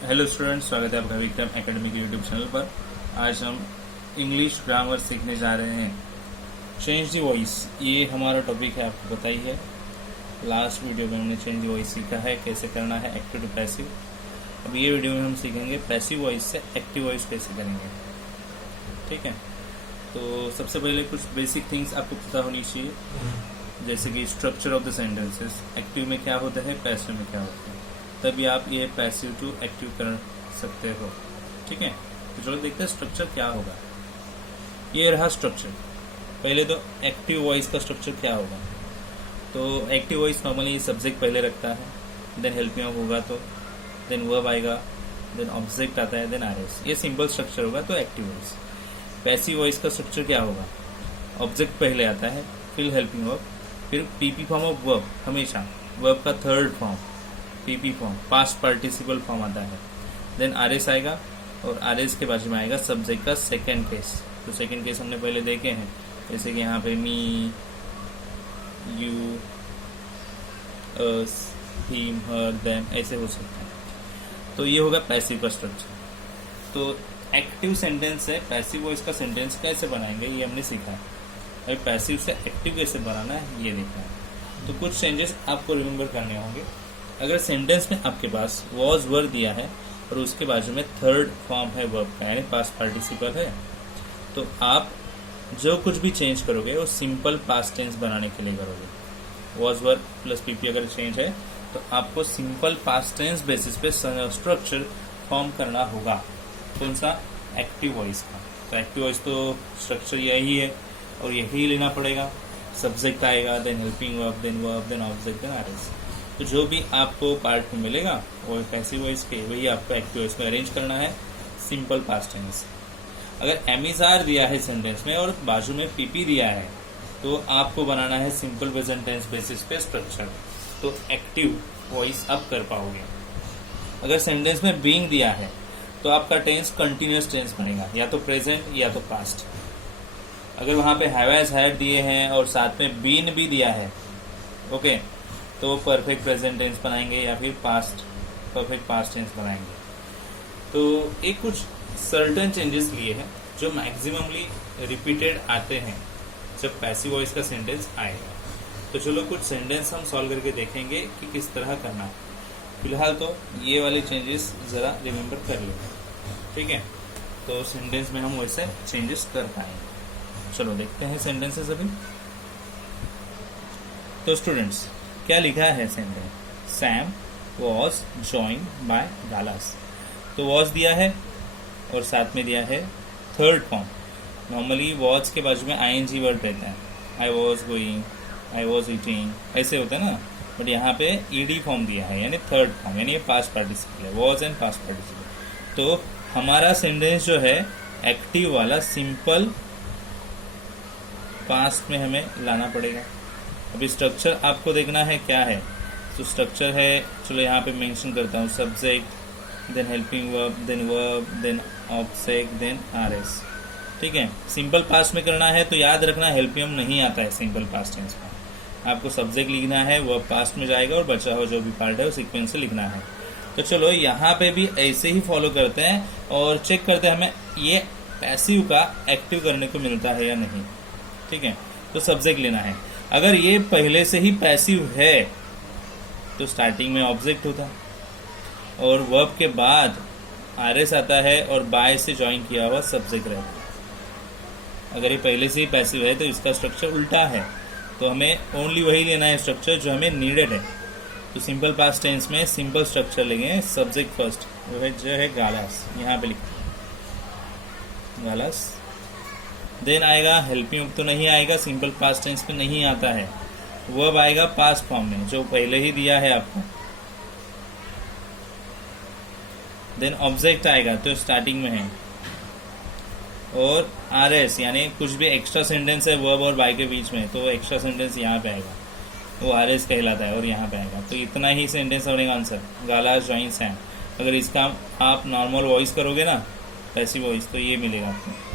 Hello students, स्वागत है आपका विक्रम एकेडमी के यूट्यूब चैनल पर। आज हम इंग्लिश ग्रामर सीखने जा रहे हैं। चेंज द वॉइस, ये हमारा टॉपिक है, आपको पता ही है। लास्ट वीडियो में हमने चेंज द वॉइस सीखा है, कैसे करना है एक्टिव टू पैसिव। अब ये वीडियो में हम सीखेंगे पैसिव वॉइस से एक्टिव वॉइस कैसे करेंगे। ठीक है, तो सबसे पहले कुछ बेसिक थिंग्स आपको पता होनी चाहिए, जैसे कि structure of the sentences, active में क्या होता है, पैसिव में क्या होता है, तभी आप ये पैसिव टू एक्टिव कर सकते हो। ठीक है, तो चलो देखते हैं स्ट्रक्चर क्या होगा। ये रहा स्ट्रक्चर। पहले तो एक्टिव वॉइस का स्ट्रक्चर क्या होगा। तो एक्टिव वॉइस नॉर्मली सब्जेक्ट पहले रखता है, देन हेल्पिंग होगा, तो देन वर्ब आएगा, देन ऑब्जेक्ट आता है, देन आरएस। ये सिंपल स्ट्रक्चर होगा। तो एक्टिव वॉइस। पैसिव वॉइस का स्ट्रक्चर क्या होगा। ऑब्जेक्ट पहले आता है, फिर हेल्पिंग वर्ब, फिर पीपी फॉर्म ऑफ वर्ब, हमेशा वर्ब का third form PP form, past participle form आता है, देन आरएस आएगा, और आरएस के बाजू में आएगा सब्जेक्ट का सेकंड केस। तो सेकंड केस हमने पहले देखे हैं, जैसे कि यहाँ पे me, you, us, him, her, them, ऐसे हो सकते हैं। तो ये होगा पैसिव का स्ट्रक्चर। तो एक्टिव सेंटेंस है, पैसिव वॉइस का सेंटेंस कैसे बनाएंगे ये हमने सीखा है। अभी पैसिव से एक्टिव कैसे बनाना है ये देखना है। तो कुछ चेंजेस आपको रिमेम्बर करने होंगे। अगर सेंटेंस में आपके पास वॉज वर दिया है और उसके बाजू में थर्ड फॉर्म है वर्ब का, यानी पास्ट पार्टिसिपल है, तो आप जो कुछ भी चेंज करोगे वो सिंपल पास्ट टेंस बनाने के लिए करोगे। वॉज वर प्लस पीपी अगर चेंज है तो आपको सिंपल पास्ट टेंस बेसिस पे स्ट्रक्चर फॉर्म करना होगा। कौन सा, एक्टिव वॉइस का। तो एक्टिव वॉइस तो स्ट्रक्चर यही है और यही लेना पड़ेगा। सब्जेक्ट आएगा, then helping verb, then object, then RS. तो जो भी आपको पार्ट में मिलेगा वो पैसिव वॉइस के, वही आपको एक्टिव वॉइस में अरेंज करना है, सिंपल पास्ट टेंस। अगर एमिजार दिया है सेंटेंस में और बाजू में पीपी दिया है तो आपको बनाना है सिंपल प्रेजेंट टेंस बेसिस पे स्ट्रक्चर। तो एक्टिव वॉइस आप कर पाओगे। अगर सेंटेंस में बीइंग दिया है तो आपका टेंस कंटिन्यूअस टेंस बनेगा, या तो प्रेजेंट या तो पास्ट। अगर वहां पे हैव एज हैड दिए हैं और साथ में बीन भी दिया है, ओके, तो परफेक्ट प्रेजेंट टेंस बनाएंगे या फिर पास्ट परफेक्ट पास्ट टेंस बनाएंगे। तो एक कुछ सर्टेन चेंजेस लिए हैं जो मैक्सिममली रिपीटेड आते हैं जब पैसिव वॉइस का सेंटेंस आएगा। तो चलो कुछ सेंटेंस हम सॉल्व करके देखेंगे कि किस तरह करना है। फिलहाल तो ये वाले चेंजेस जरा रिमेम्बर कर लो, ठीक है। तो सेंटेंस में हम वैसे चेंजेस कर पाएंगे। चलो देखते हैं सेंटेंसेस अभी। तो स्टूडेंट्स, क्या लिखा है sentence, Sam was joined by galas. तो वॉज दिया है और साथ में दिया है थर्ड फॉर्म। नॉर्मली वॉज के बाजू में आईएनजी वर्ड रहता है, I was going, I was eating, ऐसे होता है ना। बट यहाँ पे ईडी फॉर्म दिया है, यानी थर्ड फॉर्म, यानी ये पास्ट पार्टिसिपल है, वॉज एंड पास्ट पार्टिसिपल। तो हमारा सेंटेंस जो है एक्टिव वाला सिंपल पास्ट में हमें लाना पड़ेगा। अभी स्ट्रक्चर आपको देखना है क्या है। तो स्ट्रक्चर है, चलो यहाँ पे मेंशन करता हूँ, subject, then helping verb, then object, then RS. ठीक है, सिंपल पास्ट में करना है तो याद रखना हेल्पिंग नहीं आता है सिंपल पास्ट टेंस में। आपको सब्जेक्ट लिखना है, वर्ब पास्ट में जाएगा और बचा हुआ जो भी पार्ट है वो सीक्वेंस से लिखना है। तो चलो यहाँ पे भी ऐसे ही फॉलो करते हैं और चेक करते हैं हमें ये पैसिव का एक्टिव करने को मिलता है या नहीं। ठीक है, तो सब्जेक्ट लेना है। अगर ये पहले से ही पैसिव है तो स्टार्टिंग में ऑब्जेक्ट होता है और वर्ब के बाद आरएस आता है और बाय से ज्वाइन किया हुआ सब्जेक्ट रहता है। अगर ये पहले से ही पैसिव है तो इसका स्ट्रक्चर उल्टा है। तो हमें ओनली वही लेना है स्ट्रक्चर जो हमें नीडेड है। तो सिंपल पास्ट टेंस में सिंपल स्ट्रक्चर लेंगे, सब्जेक्ट फर्स्ट, वो है जो है गालास, यहाँ पे लिखते गालास। देन आएगा हेल्पिंग, तो नहीं आएगा, सिंपल पास्ट टेंस में नहीं आता है। वर्ब आएगा पास्ट फॉर्म में जो पहले ही दिया है आपको। देन ऑब्जेक्ट आएगा तो स्टार्टिंग में है, और आरएस यानी कुछ भी एक्स्ट्रा सेंटेंस है वर्ब और बाय के बीच में तो एक्स्ट्रा सेंटेंस यहाँ पे आएगा, वो आरएस कहलाता है और यहाँ पे आएगा। तो इतना ही सेंटेंस बनेगा आंसर, गालास जॉइन सैम। अगर इसका आप नॉर्मल वॉइस करोगे ना, पैसिव वॉइस, तो ये मिलेगा आपको।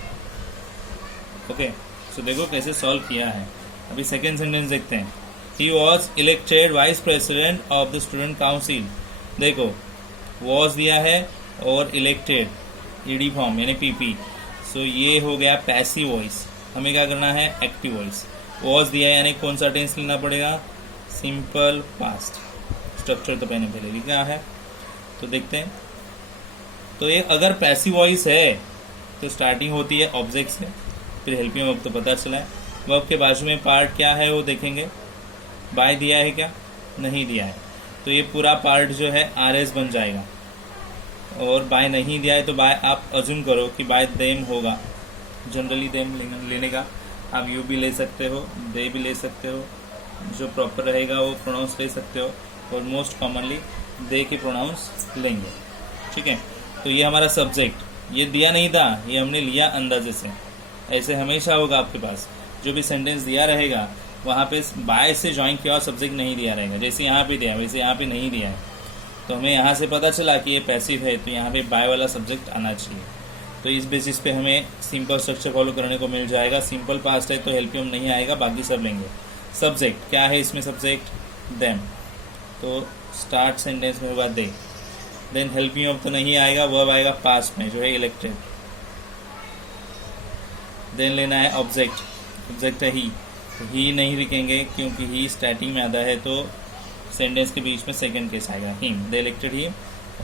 ओके, सो देखो कैसे सॉल्व किया है। अभी सेकेंड सेंटेंस देखते हैं। He was elected vice president of the student council. देखो वॉज दिया है और इलेक्टेड ईडी फॉर्म यानी पीपी, सो ये हो गया पैसिव वॉइस। हमें क्या करना है, एक्टिव वॉइस। वॉज दिया है यानी कौन सा टेंस लेना पड़ेगा, सिंपल पास्ट। स्ट्रक्चर तो पहले लिखा है, तो देखते हैं। तो ये अगर पैसिव वॉइस है तो स्टार्टिंग होती है ऑब्जेक्ट से, फिर हेल्पिंग वर्ब तो पता चला है। वर्ब के बाजू में पार्ट क्या है वो देखेंगे। बाय दिया है क्या, नहीं दिया है, तो ये पूरा पार्ट जो है आरएस बन जाएगा। और बाय नहीं दिया है तो बाय आप अज्यूम करो कि बाय देम होगा। जनरली देम लेने का आप यू भी ले सकते हो, दे भी ले सकते हो, जो प्रॉपर रहेगा वो प्रोनाउंस ले सकते हो, और मोस्ट कॉमनली दे के प्रोनाउंस लेंगे। ठीक है, तो ये हमारा सब्जेक्ट, ये दिया नहीं था, ये हमने लिया अंदाजे से। ऐसे हमेशा होगा आपके पास, जो भी सेंटेंस दिया रहेगा वहाँ पे बाय से ज्वाइन किया सब्जेक्ट नहीं दिया रहेगा। जैसे यहाँ पे दिया वैसे यहाँ पे नहीं दिया है, तो हमें यहाँ से पता चला कि ये पैसिव है, तो यहाँ पे बाय वाला सब्जेक्ट आना चाहिए। तो इस बेसिस पे हमें सिंपल स्ट्रक्चर फॉलो करने को मिल जाएगा। सिंपल पास्ट है तो हेल्पिंग नहीं आएगा, बाकी सब लेंगे। सब्जेक्ट क्या है इसमें, सब्जेक्ट देम, तो स्टार्ट सेंटेंस में होगा दे। देन हेल्पिंग ऑफ तो नहीं आएगा, वर्ब आएगा पास्ट में जो है इलेक्टेड। देन लेना है ऑब्जेक्ट, ऑब्जेक्ट है ही, तो ही नहीं लिखेंगे क्योंकि ही स्टार्टिंग में आता है, तो सेंटेंस के बीच में सेकंड केस आएगा हिम, दे इलेक्टेड ही,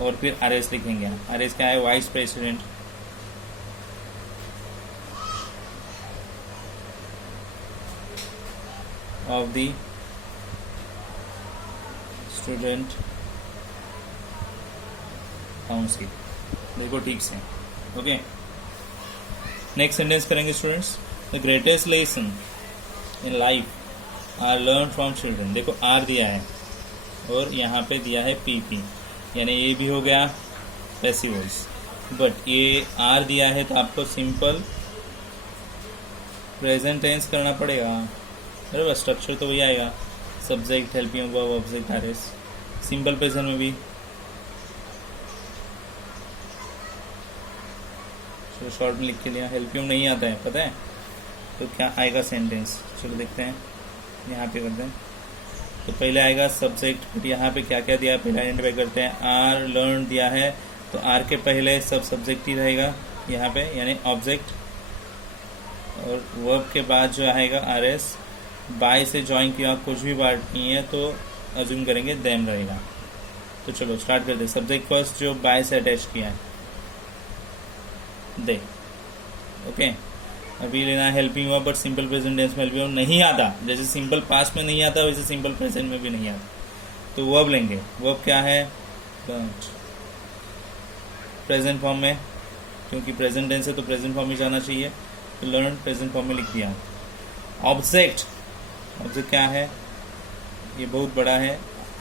और फिर आरएस लिखेंगे। आरएस क्या है, vice president. Of the student council. देखो ठीक से, ओके। नेक्स्ट सेंटेंस करेंगे students. The greatest lesson in life are learn from children. देखो आर दिया है और यहाँ पे दिया है पीपी, यानी ये भी हो गया पैसिव वॉइस। बट ये आर दिया है तो आपको सिंपल प्रेजेंट टेंस करना पड़ेगा, बराबर। स्ट्रक्चर तो वही आएगा, subject, helping verb, object, RS. Simple present में भी शॉर्ट में लिख के लिया। हेल्पिंग नहीं आता है, पता है, तो क्या आएगा सेंटेंस, चलो देखते हैं। यहाँ पे करते हैं, तो पहले आएगा सब्जेक्ट, फिर यहाँ पे क्या क्या दिया पहले आइडेंटिफाई करते हैं। आर लर्न दिया है तो आर के पहले सब सब्जेक्ट ही रहेगा यहाँ पे, यानी ऑब्जेक्ट, और वर्ब के बाद जो आएगा आरएस। बाय से ज्वाइन किया, कुछ भी पार्ट नहीं है तो अज्यूम करेंगे देम रहेगा। तो चलो स्टार्ट करते हैं। सब्जेक्ट फर्स्ट जो बाय से अटैच किया है, दे, ओके। अभी लेना है helping verb, but simple present tense में हेल्पिंग वर्ब नहीं आता। जैसे सिंपल पास्ट में नहीं आता वैसे सिंपल प्रेजेंट में भी नहीं आता, तो वर्ब लेंगे। वर्ब क्या है, प्रेजेंट फॉर्म में, क्योंकि प्रेजेंट टेंस है तो प्रेजेंट फॉर्म ही जाना चाहिए, तो लर्न प्रेजेंट फॉर्म में लिख दिया। ऑब्जेक्ट, ऑब्जेक्ट क्या है, ये बहुत बड़ा है,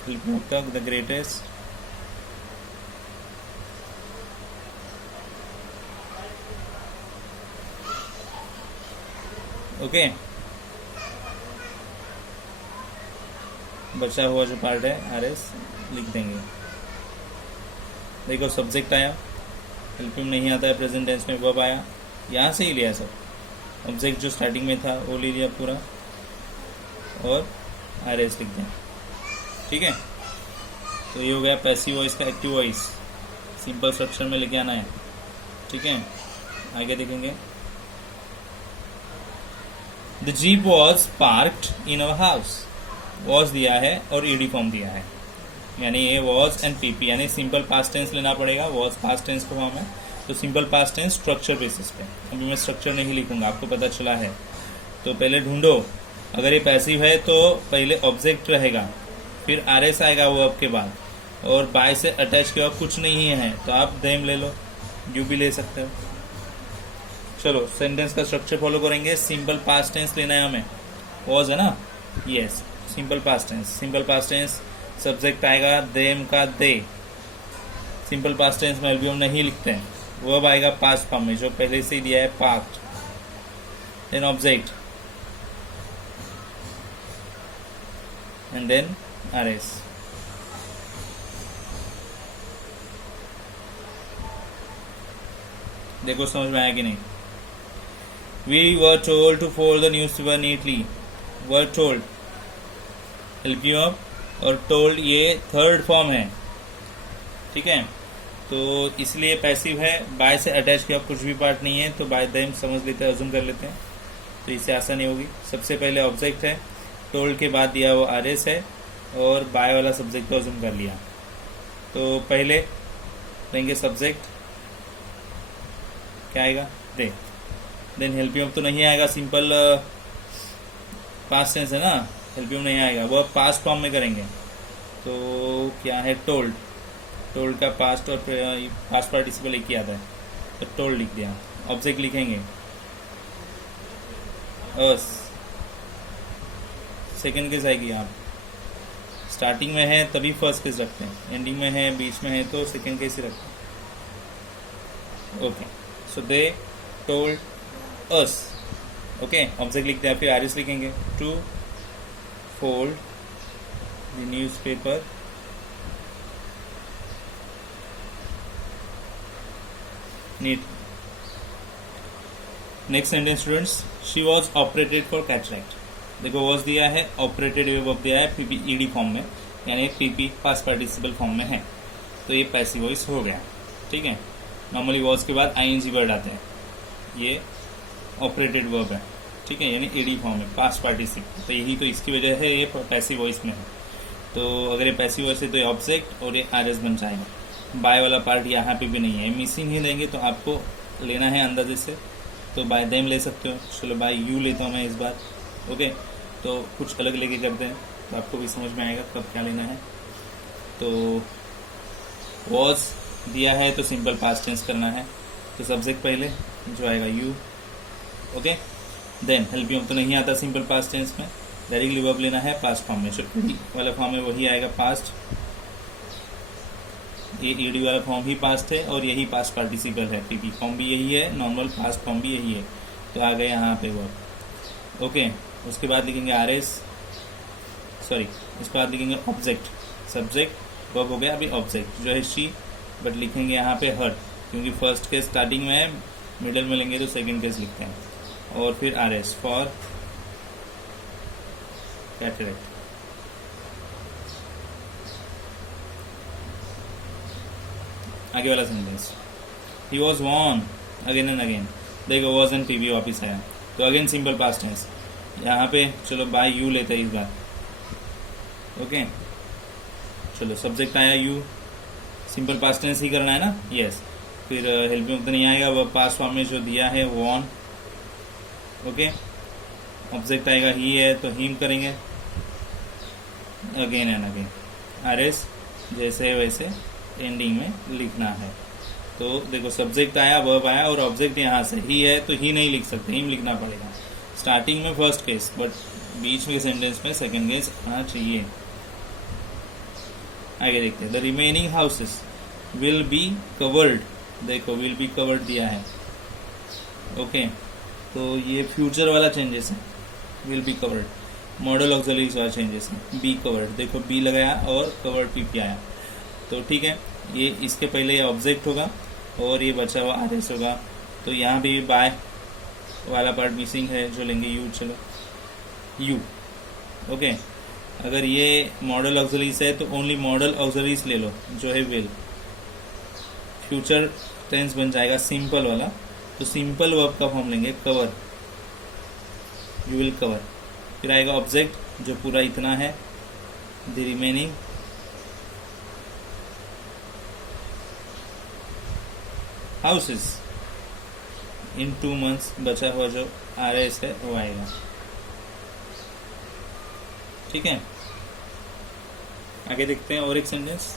हेल्पिंग तक द ग्रेटेस्ट। ओके, बचा हुआ जो पार्ट है आरएस लिख देंगे। देखो सब्जेक्ट आया, हेल्पिंग नहीं आता है प्रेजेंट टेंस में, वर्ब आया, यहाँ से ही लिया सब। ऑब्जेक्ट जो स्टार्टिंग में था वो ले लिया पूरा, और आरएस लिख दें, ठीक है। तो ये हो गया पैसिव वॉइस का एक्टिव वॉइस, सिंपल स्ट्रक्चर में लेके आना है, ठीक है। आगे देखेंगे। The jeep was parked in our house. Was दिया है और ईडी फॉर्म दिया है, यानी ये वॉज एंड पीपी, यानी सिंपल पास्ट टेंस लेना पड़ेगा। वॉज पास्ट टेंस का फॉर्म है, तो simple past tense structure basis पे। अभी मैं स्ट्रक्चर नहीं लिखूंगा, आपको पता चला है। तो पहले ढूंढो, अगर ये पैसिव है तो पहले ऑब्जेक्ट रहेगा, फिर आरएस आएगा वर्ब के बाद, और बाय से अटैच किया कुछ नहीं है तो आप देम ले लो, यू भी ले सकते हो। चलो सेंटेंस का स्ट्रक्चर फॉलो करेंगे। सिंपल पास्ट टेंस लेना है हमें, वॉज है ना, yes, simple past tense. Simple past tense subject आएगा देम का दे। सिंपल पास्ट टेंस में एल्बियम नहीं लिखते हैं, वर्ब आएगा पास्ट फॉर्म में जो पहले से ही दिया है, past. Then object, and then RS. देखो समझ में आया कि नहीं। We were told to fold the newspaper neatly. Were told, help you up, और told ये थर्ड फॉर्म है, ठीक है। तो इसलिए पैसिव है, बाय से अटैच किया कुछ भी पार्ट नहीं है, तो बाय देम समझ लेते हैं, अज्यूम कर लेते हैं, तो इससे आसानी होगी। सबसे पहले ऑब्जेक्ट है, टोल्ड के बाद दिया वो RS है, और बाय वाला सब्जेक्ट को अज्यूम कर लिया। तो पहले लेंगे सब्जेक्ट, क्या आएगा दे, देन हेल्पियम तो नहीं आएगा, सिंपल पास्ट टेंस है ना, हेल्पियम नहीं आएगा, वो पास्ट फॉर्म में करेंगे। तो क्या है टोल्ड, टोल्ड का पास्ट और पास्ट पार्टिसिपल एक ही आता है, तो टोल्ड लिख दिया। ऑब्जेक्ट लिखेंगे अस, सेकेंड केस आएगी, आप स्टार्टिंग में है तभी फर्स्ट केस रखते हैं, एंडिंग में है बीच में है तो सेकेंड केस ही रखते हैं। Okay, so they told us, okay, object लिखते हैं, फिर RS लिखेंगे, to fold the newspaper neat. Next sentence students, she was operated for cataract. देखो वॉज दिया है, ऑपरेटेड वर्ब दिया है PP फॉर्म में, यानी PP पास्ट पार्टिसिपल फॉर्म में है, तो ये पैसिव वॉइस हो गया। ठीक है, नॉर्मली वॉज के बाद ING वर्ड आते हैं, ये ऑपरेटेड वर्ब है, ठीक है, यानी ED फॉर्म में पास्ट पार्टिसिपल, तो यही तो इसकी वजह है ये पैसिव वॉइस में है। तो अगर ये पैसिव वॉइस है तो ये ऑब्जेक्ट और ये RS बन जाएगा। बाय वाला पार्ट यहाँ पे भी नहीं है, मिसिंग ही देंगे, तो आपको लेना है अंदाजे से, तो बाय देम ले सकते हो। चलो बाय यू लेता हूँ मैं इस बार, ओके, तो कुछ अलग लेके करते हैं, तो आपको भी समझ में आएगा कब क्या लेना है। तो वॉज दिया है तो सिंपल पास्ट टेंस करना है, तो सब्जेक्ट पहले जो आएगा यू, ओके, देन हेल्पियम तो नहीं आता सिंपल पास्ट टेंस में, डायरेक्टली वर्ब लेना है पास्ट फॉर्म में, जो वाला फॉर्म है वही आएगा पास्ट, ये ED वाला फॉर्म ही पास्ट है, और यही पास्ट पार्टिसिपल है, PP फॉर्म भी यही है, नॉर्मल पास्ट फॉर्म भी यही है, तो आ गए यहाँ पे वर्ब, ओके। उसके बाद लिखेंगे RS, सॉरी, इसके बाद लिखेंगे ऑब्जेक्ट, सब्जेक्ट वर्ब हो गया, अभी ऑब्जेक्ट जो है शी, बट लिखेंगे यहाँ पे हर, क्योंकि फर्स्ट केस स्टार्टिंग में है, मिडिल में लेंगे तो सेकेंड केस लिखते हैं, और फिर RS फॉर कैटरैक्ट। आगे वाला sentence, he was warned again and again, देखो वॉज एंड PP वापिस आया, तो अगेन सिंपल पास्ट टेंस, यहाँ पे चलो बाय यू लेते हैं इस बार, ओके, चलो सब्जेक्ट आया यू, सिंपल पास्ट टेंस ही करना है ना, यस, फिर हेल्पिंग तो नहीं आएगा, वह पास्ट फॉर्म में जो दिया है वॉर्न, ओके, ऑब्जेक्ट आएगा ही है तो हिम करेंगे, अगेन एंड अगेन, RS जैसे वैसे एंडिंग में लिखना है। तो देखो सब्जेक्ट आया, वर्ब आया, और ऑब्जेक्ट यहाँ से ही है तो ही नहीं लिख सकते, हिम लिखना पड़ेगा। स्टार्टिंग में फर्स्ट केस, बट बीच में सेंटेंस में सेकंड केस आना चाहिए। आगे देखते हैं, the remaining houses will be covered, देखो विल बी कवर्ड दिया है, ओके, तो ये फ्यूचर वाला चेंजेस है, will be covered, model auxiliaries वाला चेंजेस है, बी कवर्ड, देखो बी लगाया और कवर्ड PP आया, तो ठीक है, ये इसके पहले ये ऑब्जेक्ट होगा और ये बचा हुआ RS होगा, तो यहाँ भी बाय वाला पार्ट मिसिंग है, जो लेंगे यू, चलो यू, ओके। अगर ये मॉडल ऑक्सिलरीज है तो ओनली मॉडल ऑक्सिलरीज ले लो, जो है विल, फ्यूचर टेंस बन जाएगा सिंपल वाला, तो सिंपल वर्ब का फॉर्म लेंगे कवर, यू विल कवर, फिर आएगा ऑब्जेक्ट जो पूरा इतना है, the remaining houses in 2 months, बचा हुआ जो RS है वो आएगा, ठीक है। आगे देखते हैं और एक sentence,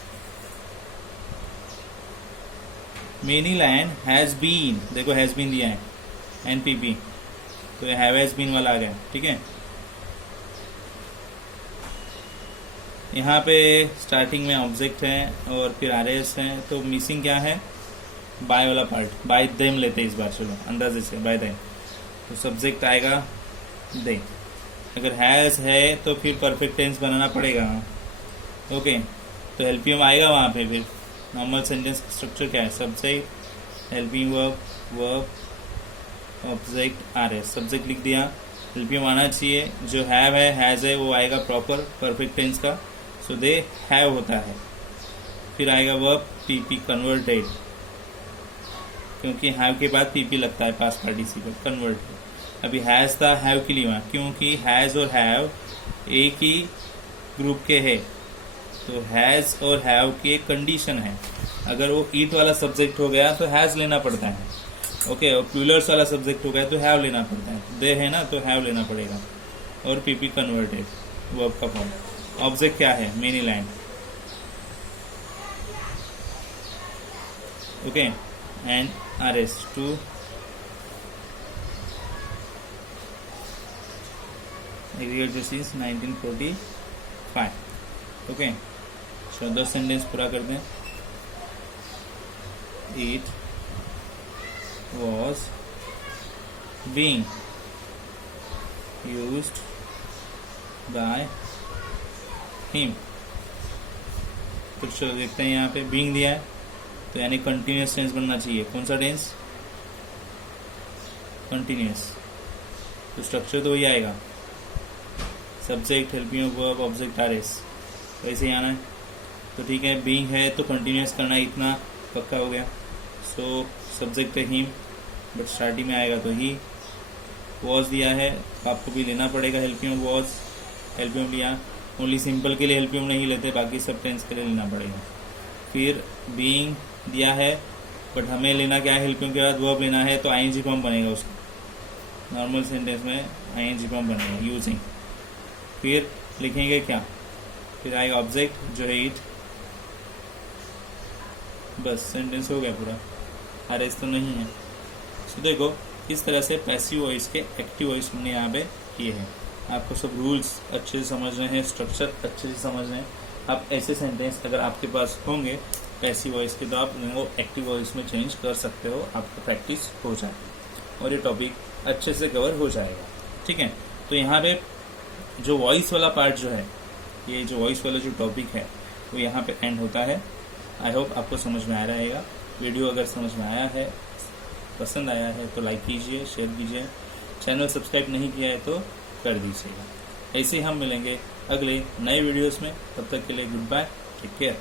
many land has been, देखो हैज बीन दिया है एंड PP, तो ये हैव बीन वाला आ गया, ठीक है। यहाँ पे स्टार्टिंग में ऑब्जेक्ट है और फिर RS है, तो मिसिंग क्या है, बाय वाला पार्ट, बाय देम लेते हैं इस बार, चलो अंदाजे से बाय देम, तो सब्जेक्ट आएगा दे, अगर हैज है तो फिर परफेक्ट टेंस बनाना पड़ेगा, ओके, तो हेल्पिंग आएगा वहाँ पे, फिर नॉर्मल सेंटेंस स्ट्रक्चर क्या है, subject, helping verb, verb, object, RS, subject लिख दिया, हेल्पिंग आना चाहिए, जो हैव है हैज है वो आएगा प्रॉपर परफेक्ट टेंस का, सो दे हैव होता है, फिर आएगा वर्ब PP कन्वर्टेड, क्योंकि हैव के बाद PP लगता है पास्ट पार्टिसिपल, कन्वर्टेड। अभी हैज था हैव के लिए वहाँ, क्योंकि हैज और हैव एक ही ग्रुप के है, तो हैज और हैव की एक कंडीशन है। अगर वो ईट वाला सब्जेक्ट हो गया तो हैज लेना पड़ता है, ओके। और प्लूरल्स वाला सब्जेक्ट हो गया तो हैव लेना पड़ता है, दे है ना तो हैव लेना पड़ेगा। और PP कन्वर्टेड वर्ब का फॉर्म। ऑब्जेक्ट क्या है? Many land, okay. And RS to aggregate sees 1945, okay. So 10 sentence पूरा कर दें। It was being used by him. कुछ देखते हैं यहाँ पे बीइंग दिया है, तो यानी कंटिन्यूस टेंस बनना चाहिए। कौन सा टेंस? कंटिन्यूस। तो स्ट्रक्चर तो वही आएगा, subject, helping verb, object, RS, वैसे ही आना है। तो ठीक है, बीइंग है तो कंटिन्यूस करना, इतना पक्का हो गया। सो सब्जेक्ट है हिम, बट स्टार्टिंग में आएगा तो ही। वॉज दिया है तो आपको भी लेना पड़ेगा हेल्पिंग वॉज, हेल्पिंग लिया। ओनली सिंपल के लिए हेल्पिंग नहीं लेते, बाकी सब टेंस के लिए लेना पड़ेगा। फिर बीइंग दिया है, बट हमें लेना क्या है? हेल्पिंग के बाद वर्ब लेना है, तो ING फॉर्म बनेगा उसका। नॉर्मल सेंटेंस में ING फॉर्म बनेगा, यूजिंग। फिर लिखेंगे क्या? फिर आएगा ऑब्जेक्ट जो है इट, बस सेंटेंस हो गया पूरा। RS तो नहीं है। तो देखो इस तरह से पैसिव वॉइस के एक्टिव वॉइस हमने यहाँ पे किए हैं। आपको सब रूल्स अच्छे से समझने हैं, स्ट्रक्चर अच्छे से समझने हैं। आप ऐसे सेंटेंस अगर आपके पास होंगे पैसिव वॉइस के, तो आप वो एक्टिव वॉइस में चेंज कर सकते हो, आपका प्रैक्टिस हो जाए और ये टॉपिक अच्छे से कवर हो जाएगा, ठीक है। तो यहाँ पे जो वॉइस वाला पार्ट जो है, ये जो वॉइस वाला जो टॉपिक है वो यहाँ पे एंड होता है। आई होप आपको समझ में आ रहेगा। वीडियो अगर समझ में आया है, पसंद आया है तो लाइक कीजिए, शेयर कीजिए। चैनल सब्सक्राइब नहीं किया है तो कर दीजिएगा। ऐसे ही हम मिलेंगे अगले नए वीडियोस में। तब तक के लिए गुड बाय, टेक केयर।